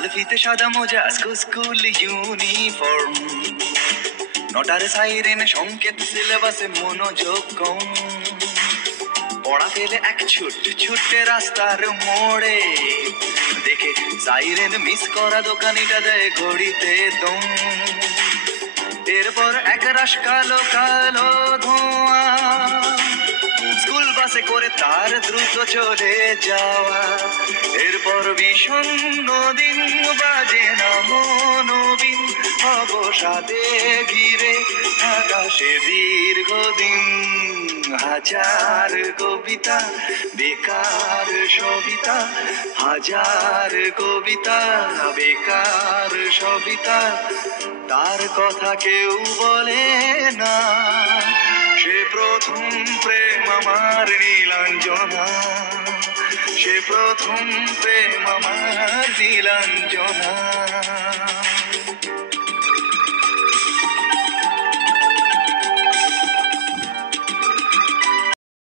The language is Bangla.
লাল ফিতে সাদা মোজা স্কুল ইউনিফর্ম, নটার সাইরেন সংকেত সিলেবাসে মনোযোগ কম। পড়া ফেলে এক ছুটে রাস্তার মোড়ে, দেখে সাইরেন মিস করা দোকানিটা দেয় ঘড়িতে দম। এরপর এক রাশ কালো কালো ধোঁয়া, স্কুল বাসে করে তার দ্রুত চলে যাওয়া। এরপর বিষণ্ণ দিন বাজে না মনোবিন, অবসাদে ঘিরে আকাশে দীর্ঘদিন। হাজার কবিতা বেকার সবিতা, হাজার কবিতা বেকার সবিতা, তার কথা কেউ বলে না। সে প্রথম প্রেম আমার নীলাঞ্জনা, সে প্রথম প্রেম আমার নীলাঞ্জনা।